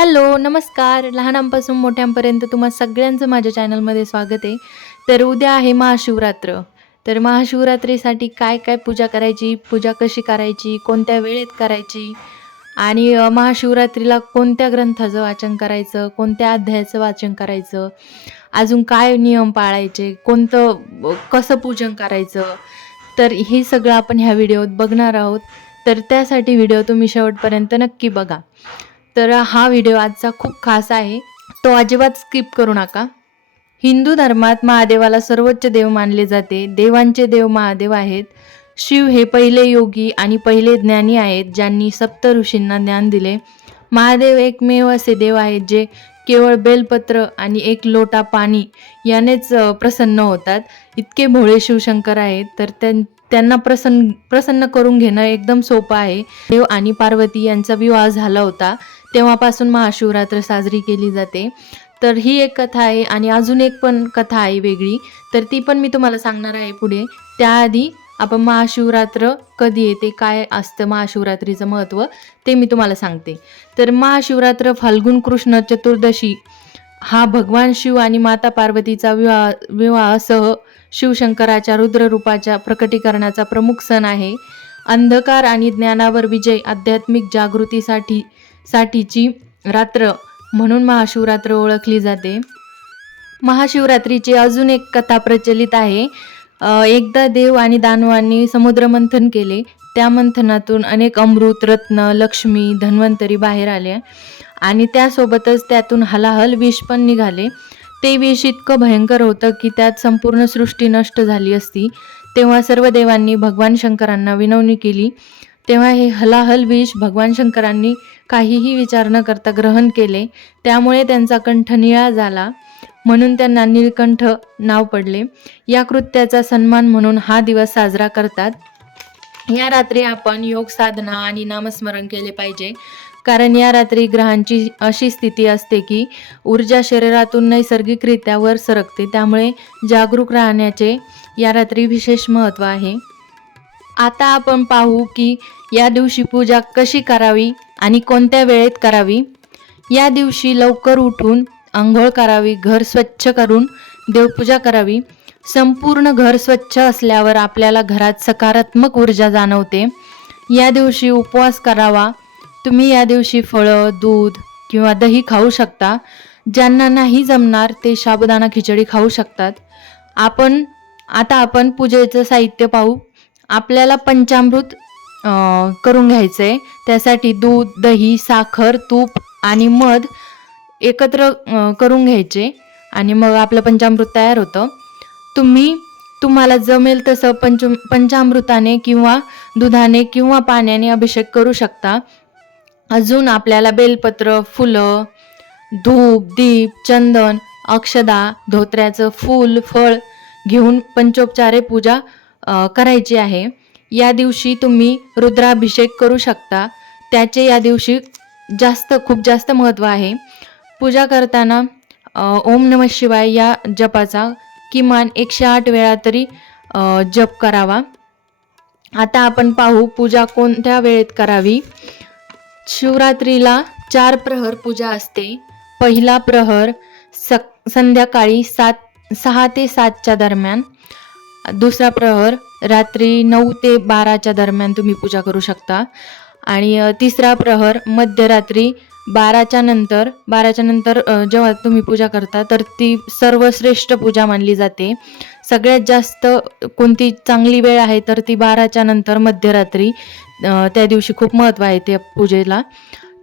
Hello, नमस्कार. लहानांपासून मोठ्यांपर्यंत तुम्हा सगळ्यांचं माझ्या चॅनलमध्ये स्वागत आहे. तर उद्या आहे महाशिवरात्र. तर महाशिवरात्रीसाठी काय-काय पूजा करायची, पूजा कशी करायची, कोणत्या वेळेत करायची आणि महाशिवरात्रीला कोणत्या ग्रंथाचं वाचन करायचं, कोणत्या अध्यायाचं वाचन करायचं, अजून काय नियम पाळायचे, कसं पूजन करायचं, तर हे सगळं आपण ह्या व्हिडिओत बघणार आहोत. तर त्यासाठी व्हिडिओ तुम्ही शेवटपर्यंत नक्की बघा. तर हा व्हिडिओ आजचा खूप खास आहे, तो अजिबात स्किप करू नका. हिंदू धर्मात महादेवाला सर्वोच्च देव मानले जाते. देवांचे देव महादेव आहेत. शिव हे पहिले योगी आणि पहिले ज्ञानी आहेत, ज्यांनी सप्त ऋषींना ज्ञान दिले. महादेव एकमेव असे देव आहेत जे केवळ बेलपत्र आणि एक लोटा पाणी यानेच प्रसन्न होतात. इतके भोळे शिवशंकर आहेत. तर त्यांना प्रसन्न करून घेणं एकदम सोपं आहे. देव आणि पार्वती यांचा विवाह झाला होता, तेव्हापासून महाशिवरात्र साजरी केली जाते. तर ही एक कथा आहे आणि अजून एक पण कथा आहे वेगळी, तर ती पण मी तुम्हाला सांगणार आहे पुढे. त्याआधी आपण महाशिवरात्र कधी येते, काय असतं महाशिवरात्रीचं महत्त्व, ते मी तुम्हाला सांगते. तर महाशिवरात्र फाल्गुन कृष्ण चतुर्दशी हा भगवान शिव आणि माता पार्वतीचा विवाहासह शिवशंकराच्या रुद्ररूपाच्या प्रकटीकरणाचा प्रमुख सण आहे. अंधकार आणि ज्ञानावर विजय, आध्यात्मिक जागृतीसाठीची रात्र म्हणून महाशिवरात्र ओळखली जाते. महाशिवरात्रीची अजून एक कथा प्रचलित आहे. एकदा देव आणि दानवांनी समुद्रमंथन केले. त्या मंथनातून अनेक अमृत, रत्न, लक्ष्मी, धन्वंतरी बाहेर आले आणि त्यासोबतच त्यातून हलाहल विष पण निघाले. ते विष इतकं भयंकर होतं की त्यात संपूर्ण सृष्टी नष्ट झाली असती. तेव्हा सर्व देवांनी भगवान शंकरांना विनवणी केली. तेव्हा हे हलाहल विष भगवान शंकरांनी काहीही विचार न करता ग्रहण केले. त्यामुळे त्यांचा कंठ निळा झाला, म्हणून त्यांना नीलकंठ नाव पडले. या कृत्याचा सन्मान म्हणून हा दिवस साजरा करतात. या रात्री आपण योग साधना आणि नामस्मरण केले पाहिजे, कारण या रात्री ग्रहांची अशी स्थिती असते की ऊर्जा शरीरातून नैसर्गिकरित्या वर सरकते. त्यामुळे जागरूक राहण्याचे या रात्री विशेष महत्त्व आहे. आता आपण पाहू की या दिवशी पूजा कशी करावी आणि कोणत्या वेळेत करावी. या दिवशी लवकर उठून अंघोळ करावी, घर स्वच्छ करून देवपूजा करावी. संपूर्ण घर स्वच्छ असल्यावर आपल्याला घरात सकारात्मक ऊर्जा जाणवते. या दिवशी उपवास करावा. तुम्ही या दिवशी फळं, दूध किंवा दही खाऊ शकता. ज्यांना नाही जमणार ते साबुदाणा खिचडी खाऊ शकतात. आता आपण पूजेचं साहित्य पाहू. आपल्याला पंचामृत करून घ्यायचं आहे. त्यासाठी दूध, दही, साखर, तूप आणि मध एकत्र करून घ्यायचे आणि मग आपलं पंचामृत तयार होतं. तुम्हाला जमेल तसं पंचामृताने किंवा दुधाने किंवा पाण्याने अभिषेक करू शकता. अजून आपल्याला बेलपत्र, फुलं, धूप, दीप, चंदन, अक्षदा, धोत्र्याचं फूल, फळ घेऊन पंचोपचारे पूजा करायची आहे. या दिवशी तुम्ही रुद्राभिषेक करू शकता. त्याचे या दिवशी खूप जास्त महत्त्व आहे. पूजा करताना ओम नमः शिवाय या जपाचा किमान 108 वेळा तरी जप करावा. आता आपण पाहू पूजा कोणत्या वेळेत करावी. शिवरात्रीला 4 प्रहर पूजा असते. पहिला प्रहर संध्याकाळी 6 ते 7च्या दरम्यान. दुसरा प्रहर रात्री 9 ते 12च्या दरम्यान तुम्ही पूजा करू शकता. आणि तिसरा प्रहर मध्यरात्री 12च्या नंतर जेव्हा तुम्ही पूजा करता तर ती सर्वश्रेष्ठ पूजा मानली जाते. सगळ्यात जास्त कोणती चांगली वेळ आहे तर ती 12च्या नंतर मध्यरात्री. त्या दिवशी खूप महत्त्व आहे त्या पूजेला.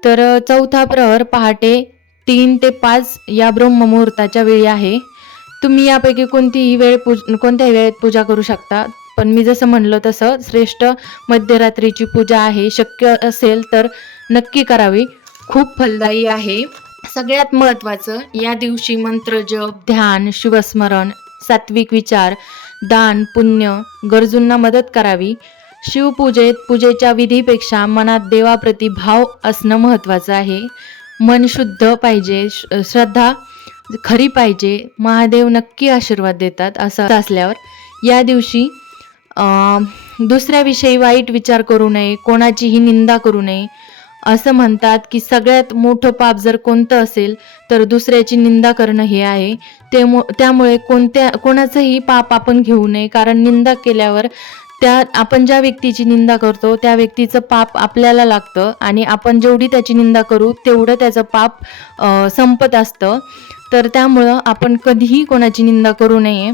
तर चौथा प्रहर पहाटे 3 ते 5 या ब्रह्ममुहूर्ताच्या वेळी आहे. तुम्ही यापैकी कोणत्याही वेळेत पूजा करू शकता, पण मी जसं म्हणलं तसं श्रेष्ठ मध्यरात्रीची पूजा आहे. शक्य असेल तर नक्की करावी, खूप फलदायी आहे. सगळ्यात महत्त्वाचं या दिवशी मंत्र जप, ध्यान, शिवस्मरण, सात्विक विचार, दान, पुण्य, गरजूंना मदत करावी. पूजेच्या विधीपेक्षा मनात देवाप्रती भाव असणं महत्त्वाचं आहे. मन शुद्ध पाहिजे, श्रद्धा खरी पाहिजे. महादेव नक्की आशीर्वाद देतात. असं असल्यावर या दिवशी दुसऱ्याविषयी वाईट विचार करू नये, कोणाचीही निंदा करू नये. असं म्हणतात की सगळ्यात मोठं पाप जर कोणतं असेल तर दुसऱ्याची निंदा करणं हे आहे. त्यामुळे कोणाचंही पाप आपण घेऊ नये, कारण निंदा केल्यावर आपण ज्या व्यक्तीची निंदा करतो त्या व्यक्तीचं पाप आपल्याला लागतं आणि आपण जेवढी त्याची निंदा करू तेवढं त्याचं पाप संपत असतं. तर त्यामुळं आपण कधीही कोणाची निंदा करू नये.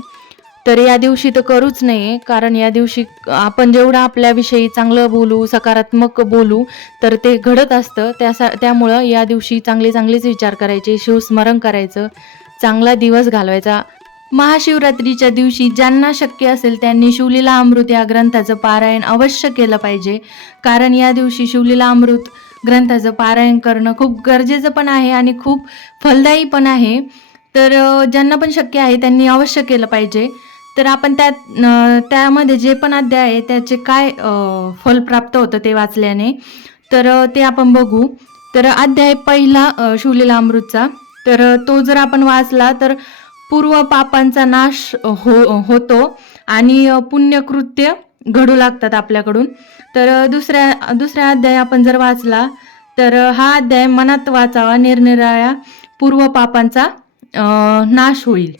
तर या दिवशी तर करूच नये, कारण या दिवशी आपण जेवढं आपल्याविषयी चांगलं बोलू, सकारात्मक बोलू तर ते घडत असतं. त्यामुळं या दिवशी चांगलेच विचार करायचे, शिवस्मरण करायचं, चांगला दिवस घालवायचा. महाशिवरात्रीच्या दिवशी ज्यांना शक्य असेल त्यांनी शिवलीला अमृत या ग्रंथाचं पारायण अवश्य केलं पाहिजे, कारण या दिवशी शिवलीला अमृत ग्रंथाचं पारायण करणं खूप गरजेचं पण आहे आणि खूप फलदायी पण आहे. तर ज्यांना पण शक्य आहे त्यांनी अवश्य केलं पाहिजे. तर आपण त्यामध्ये जे पण अध्याय आहे त्याचे काय फल प्राप्त होतं ते वाचल्याने, तर ते आपण बघू. तर अध्याय पहिला शिवलीला अमृतचा, तर तो जर आपण वाचला तर पूर्व पापांचा नाश होतो आणि पुण्यकृत्य घडू लागतात आपल्याकडून. तर दुसऱ्या अध्याय आपण जर वाचला तर हा अध्याय मनात वाचावा, निरनिराळ्या पूर्व पापांचा नाश होईल.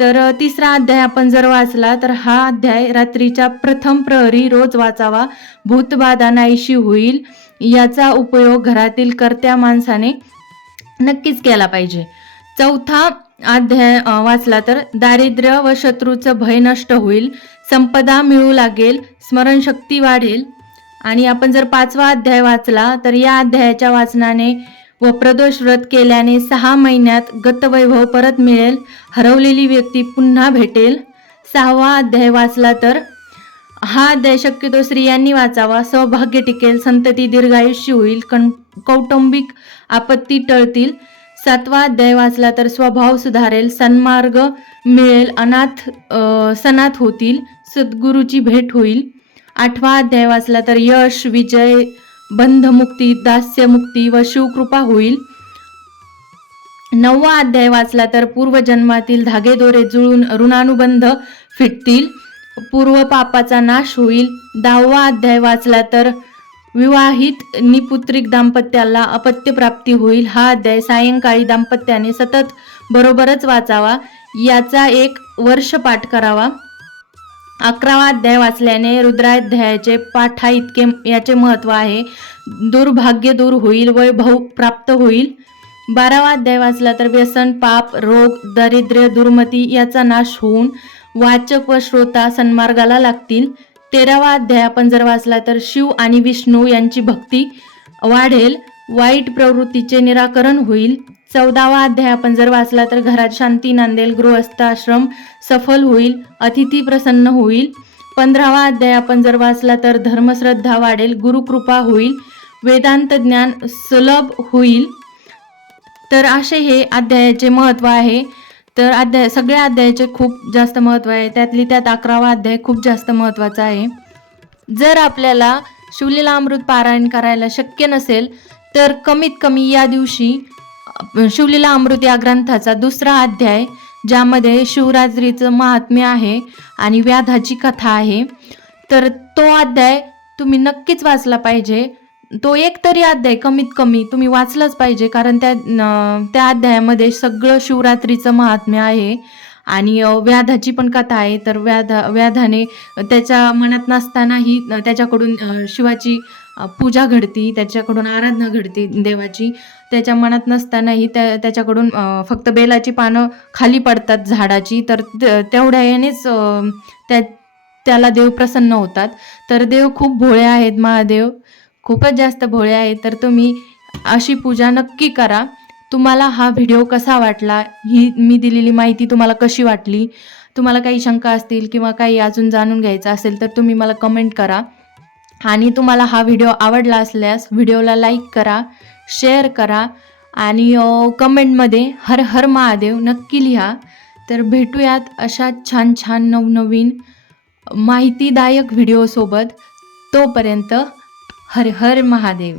तर तिसरा अध्याय आपण जर वाचला तर हा अध्याय रात्रीच्या प्रथम प्रहरी रोज वाचावा, भूतबाधा नाहीशी होईल. याचा उपयोग घरातील कर्त्या माणसाने नक्कीच केला पाहिजे. चौथा अध्याय वाचला तर दारिद्र्य व शत्रूचं भय नष्ट होईल, संपदा मिळू लागेल, स्मरणशक्ती वाढेल. आणि आपण जर पाचवा अध्याय वाचला तर या अध्यायाच्या वाचनाने व प्रदोष व्रत केल्याने 6 महिन्यात गतवैभव परत मिळेल, हरवलेली व्यक्ती पुन्हा भेटेल. सहावा अध्याय वाचला तर हा अध्याय शक्यतो स्त्रियांनी वाचावा, सौभाग्य टिकेल, संतती दीर्घायुष्य होईल, कौटुंबिक आपत्ती टळतील. सातवा अध्याय वाचला तर स्वभाव सुधारेल, सन्मार्ग मिळेल, सनाथ होतील, सद्गुरूची भेट होईल. आठवा अध्याय वाचला तर यश, विजय, बंधमुक्ती, दास्यमुक्ती व शिवकृपा होईल. नववा अध्याय वाचला तर पूर्वजन्मातील धागेदोरे जुळून ऋणानुबंध फिटतील, पूर्व पापाचा नाश होईल. 10वा अध्याय वाचला तर विवाहित निपुत्रिक दाम्पत्याला अपत्य प्राप्ती होईल. हा अध्याय सायंकाळी दाम्पत्याने सतत बरोबरच वाचावा, याचा 1 वर्ष पाठ करावा. 11वा अध्याय वाचल्याने रुद्राध्यायाचे पाठा इतके याचे महत्व आहे. दुर्भाग्य दूर होईल, वैभव प्राप्त होईल. 12वा अध्याय वाचला तर व्यसन, पाप, रोग, दारिद्र्य, दुर्मती याचा नाश होऊन वाचक व श्रोता सन्मार्गाला लागतील. 13वा अध्याय आपण जर वाचला तर शिव आणि विष्णू यांची भक्ती वाढेल, वाईट प्रवृत्तीचे निराकरण होईल. 14वा अध्याय आपण जर वाचला तर घरात शांती नांदेल, गृहस्थाश्रम सफल होईल, अतिथी प्रसन्न होईल. 15वा अध्याय आपण जर वाचला तर धर्मश्रद्धा वाढेल, गुरुकृपा होईल, वेदांत ज्ञान सुलभ होईल. तर असे हे अध्यायाचे महत्व आहे. तर सगळ्या अध्यायाचे खूप जास्त महत्व आहे, त्यातली त्यात 11वा अध्याय खूप जास्त महत्वाचा आहे. जर आपल्याला शिवलीला अमृत पारायण करायला शक्य नसेल तर कमीत कमी या दिवशी शिवलीला अमृत या ग्रंथाचा 2रा अध्याय, ज्यामध्ये शिवरात्रीचं महात्म्य आहे आणि व्याधाची कथा आहे, तर तो अध्याय तुम्ही नक्कीच वाचला पाहिजे. तो एक तरी अध्याय कमीत कमी तुम्ही वाचलाच पाहिजे, कारण त्या अध्यायामध्ये सगळं शिवरात्रीचं महात्म्य आहे आणि व्याधाची पण कथा आहे. तर व्याधाने त्याच्या मनात नसतानाही त्याच्याकडून शिवाची पूजा घडती, त्याच्याकडून आराधना घडते देवाची. त्याच्या मनात नसतानाही त्याच्याकडून फक्त बेलाची पानं खाली पडतात झाडाची, तर तेवढ्या यानेच त्याला देव प्रसन्न होतात. तर देव खूप भोळे आहेत, महादेव खूपच जास्त भोळे आहेत. तर तुम्ही अशी पूजा नक्की करा. तुम्हाला हा व्हिडिओ कसा वाटला, ही मी दिलेली माहिती तुम्हाला कशी वाटली, तुम्हाला काही शंका असतील किंवा काही अजून जाणून घ्यायचं असेल तर तुम्ही मला कमेंट करा. आणि तुम्हाला हा व्हिडिओ आवडला असल्यास व्हिडिओला लाईक करा, शेअर करा आणि कमेंटमध्ये हर हर महादेव नक्की लिहा. तर भेटूयात अशा छान छान नवनवीन माहितीदायक व्हिडिओसोबत. तोपर्यंत हर हर महादेव.